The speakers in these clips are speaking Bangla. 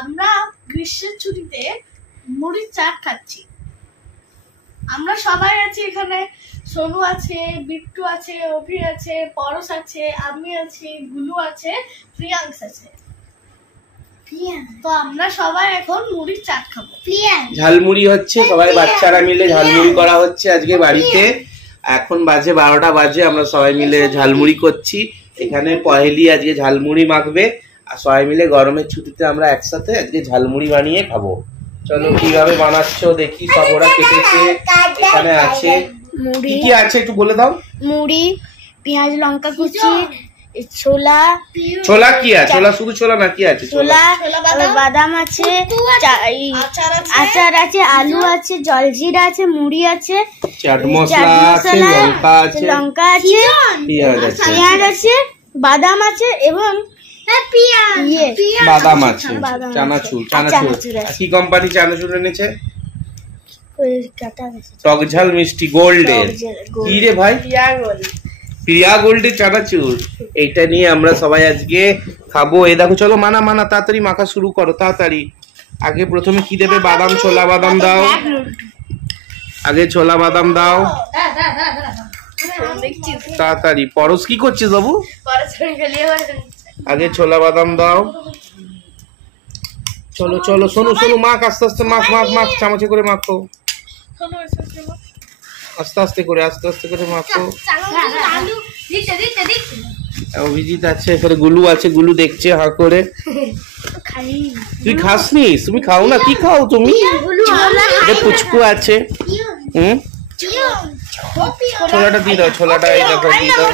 আমরা গ্রীষ্মের ছুটিতে মুড়ির চাট খাচ্ছি। আমরা সবাই আছি এখানে, সোনু আছে, বিট্টু আছে, অভি আছে, পরশ আছে, আমি আছি, গুলু আছে, প্রিয়াংশ আছে। তো আমরা সবাই এখন মুড়ির চাট খাবো। ঝালমুড়ি হচ্ছে, সবাই বাচ্চারা মিলে ঝালমুড়ি করা হচ্ছে আজকে বাড়িতে। এখন বাজে 12টা বাজে, আমরা সবাই মিলে ঝালমুড়ি করছি। এখানে পহেলি আজকে ঝালমুড়ি মাখবে, আর সবাই মিলে গরমের ছুটিতে আমরা একসাথে আজকে ঝালমুড়ি বানিয়ে খাবো। চলো কিভাবে বানাচ্ছ দেখি। সব ওরা কেটেছে, এখানে আছে কি কি আছে একটু বলে দাও। মুড়ি, পেঁয়াজ, লঙ্কা কুচি, ছোলা। ছোলা কি আছে? ছোলা শুধু ছোলা না, কি আছে? ছোলা, বাদাম আছে, আচার আছে, আলু আছে, জলজিরা আছে, মুড়ি আছে, চাট মশলা আছে, লঙ্কা আছে, পেঁয়াজ আছে, বাদাম আছে এবং বাদাম আছে, চানাচুর। কি কোম্পানি চানাচুর এনেছে? টক ঝাল মিষ্টি গোল্ডের। কি রে ভাই? প্রিয়া গোল্ডের চানাচুর। এইটা নিয়ে আমরা সবাই আজকে খাবো। এই দেখো, চলো মানা তাড়াতাড়ি মাখা শুরু করো তাড়াতাড়ি। আগে প্রথমে কি দেবে? বাদাম, ছোলা বাদাম দাও। আগে ছোলা বাদাম দাও তাড়াতাড়ি। পরশ কি করছিস বাবু? আগে ছোলা বাদাম দাও। চলো চলো, শোনো মাখ, আস্তে আস্তে মাখ, চামচে করে মাখো, আস্তে আস্তে করে মাখো। অভিজিৎ আছে এখানে, গুলু আছে, গুলু দেখছে হা করে। তুই খাসনি? তুমি খাও না? কি খাও তুমি? পুচকু আছে। ছোলাটা দিয়ে দাও, ছোলাটা এই দেখো দিয়ে দাও।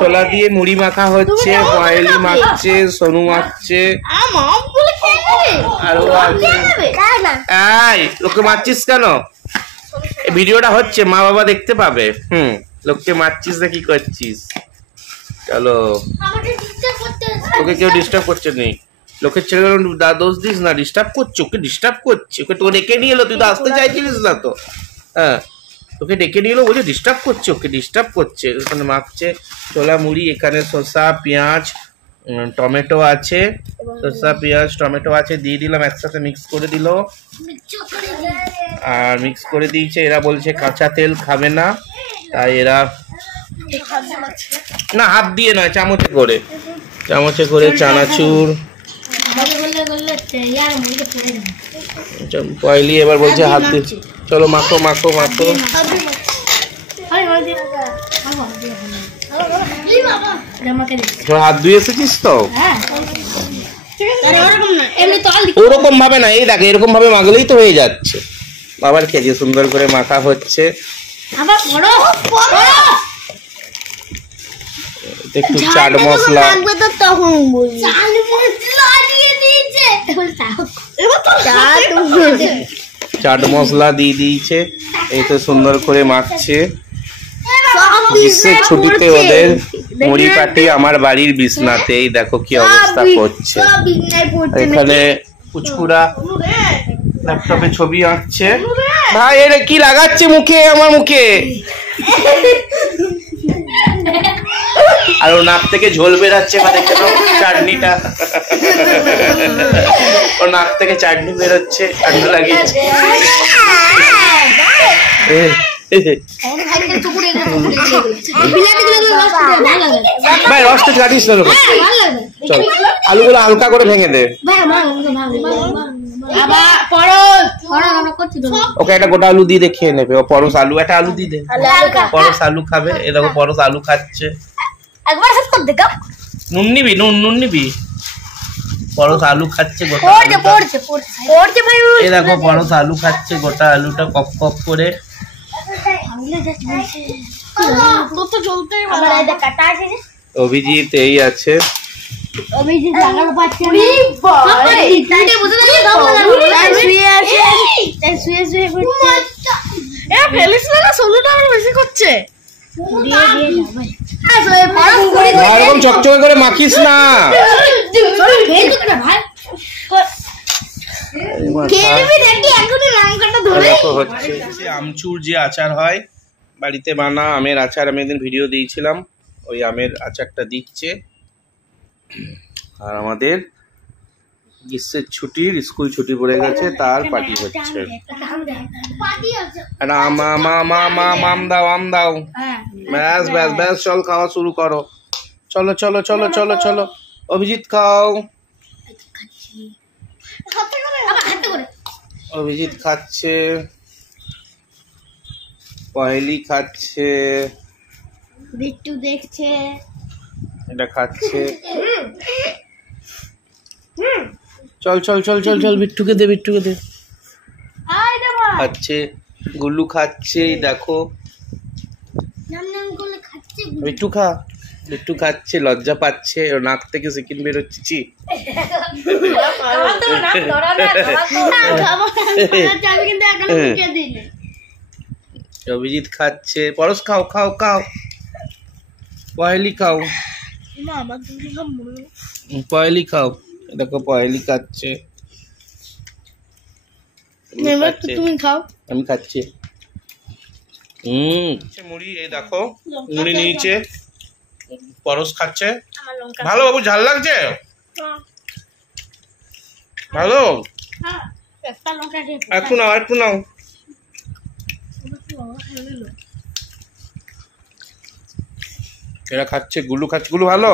ছোলা দিয়ে মুড়ি মাখা হচ্ছে, পহেলি মাখছে, সোনু মাখছে, আরো আছে। লোককে মারছিস কেন? ভিডিওটা হচ্ছে, মা বাবা দেখতে পাবে। লোককে মারছিস না, কি করছিস? চলো, ওকে কেউ ডিস্টার্ব করছে নেই। লোকের ছেলে দোষ দিস না, ডিস্টার্ব করছে, ওকে ডিস্টার্ব করছে। ওকে তো ডেকে নিয়ে এলো, তুই তো আসতে চাইছিলিস না তো। হ্যাঁ, তোকে ডেকে নিয়ে এলো, বলছে ডিস্টার্ব করছে, ওকে ডিস্টার্ব করছে। এখানে মাখছে ছোলা মুড়ি। এখানে শসা, পেঁয়াজ, টমেটো আছে, শসা, পেঁয়াজ, টমেটো আছে, দিয়ে দিলাম একসাথে, মিক্স করে দিল। আর মিক্স করে দিয়েছে। এরা বলছে কাঁচা তেল খাবে না, তাই এরা না, হাত দিয়ে নয়, চামচে করে চানাচুর। পয়লি এবার বলছে হাত দিয়ে। চলো মাখো। হাত ধুয়ে এসেছিস তো? ওরকম ভাবে না, এই দেখো এরকম ভাবে মাখলেই তো হয়ে যাচ্ছে। বাবার খেয়ে সুন্দর করে মাখা হচ্ছে। একটু চাট মশলা, চাট মশলা দিয়ে দিয়েছে। এই তো সুন্দর করে মাখছে। গ্রীষ্মের ছুটিতে ওদের মুড়ি কাটি আমার বাড়ির বিছনাতে। এই দেখো কি অবস্থা করছে। এখানে পুচকুরা ল্যাপটপে ছবি আঁকছে। ভাই এটা কি লাগাচ্ছে মুখে? আমার মুখে। আর ও নাক থেকে ঝোল বেরাচ্ছে, মানে কেন? চাটনিটা, ওর নাক থেকে চাটনি বেরোচ্ছে, ঠান্ডা লাগিয়েছে। ভাই রসটা কাটিস না। চল, আলুগুলো হালকা করে ভেঙে দে। ওকে একটা গোটা আলু দিয়ে খেয়ে নেবে। ও পরশ আলু, একটা আলু দিয়ে দে। পরশ আলু খাবে। এ দেখো পরশ আলু খাচ্ছে। নুন নিবি? পরশ আলু খাচ্ছে গোটা। এ দেখো পরশ আলু খাচ্ছে, গোটা আলুটা কপ করে। অভিজিৎ এই আছে। এরকম চকচকে করে মাখিস না। আমচুর যে আচার হয় বাড়িতে বানা, আমের আচার, আমি একদিন ভিডিও দিয়েছিলাম। ওই আমের আচারটা দিচ্ছে। আর আমাদের গ্রীষ্মের ছুটির স্কুল ছুটি পড়ে গেছে, তার পার্টি হচ্ছে। আম দাও, আম দাও। ব্যাস ব্যাস ব্যাস, চল খাওয়া শুরু করো। চলো চলো চলো চলো চলো, অভিজিৎ খাও। অভিজিৎ খাচ্ছে, পহেলি খাচ্ছে, বিট্টু দেখছে, এটা খাচ্ছে। চল চল চল চল চল, বিট্টুকে দে, বিট্টুকে দে। খাচ্ছে, গুল্লু খাচ্ছে, দেখো। বিট্টু খা, বিট্টু খাচ্ছে, লজ্জা পাচ্ছে, ওর নাক থেকে সিকিন বেরোচ্ছে। অভিজিৎ খাচ্ছে, পরশ খাও খাও খাও, পহেলি খাও, পহেলি খাও। দেখো পহেলি খাচ্ছে, তুমি খাও। আমি খাচ্ছি। মুড়ি, এই দেখো মুড়ি নিয়েছে, পরশ খাচ্ছে। ভালো বাবু, ঝাল লাগছে? ভালো, একটু নাও, একটু নাও। এরা খাচ্ছে, গুলু খাচ্ছে। গুলু ভালো,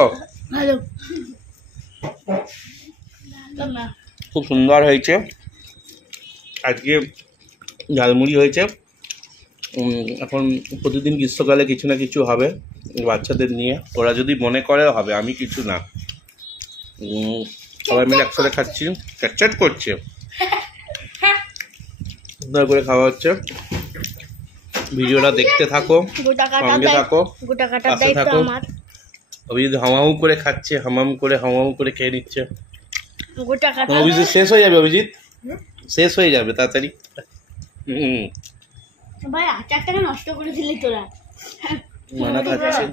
খুব সুন্দর হয়েছে আজকে, ঝালমুড়ি হয়েছে। এখন প্রতিদিন গ্রীষ্মকালে কিছু না কিছু হবে বাচ্চাদের নিয়ে, ওরা যদি মনে করে হবে, আমি কিছু না। সবাই মিলে একসাথে খাচ্ছি, চ্যাটচ্যাট করছে, সুন্দর করে খাওয়া হচ্ছে। ভিডিওটা দেখতে থাকো, সঙ্গে থাকো, পাশে থাকো। অভিজিৎ হামাউ করে খাচ্ছে, হামাম করে খেয়ে নিচ্ছে। অভিজিৎ শেষ হয়ে যাবে, অভিজিৎ শেষ হয়ে যাবে তাড়াতাড়ি। ভাই আচারটাকে নষ্ট করে দিলি তোরা। মানা খাচ্ছে।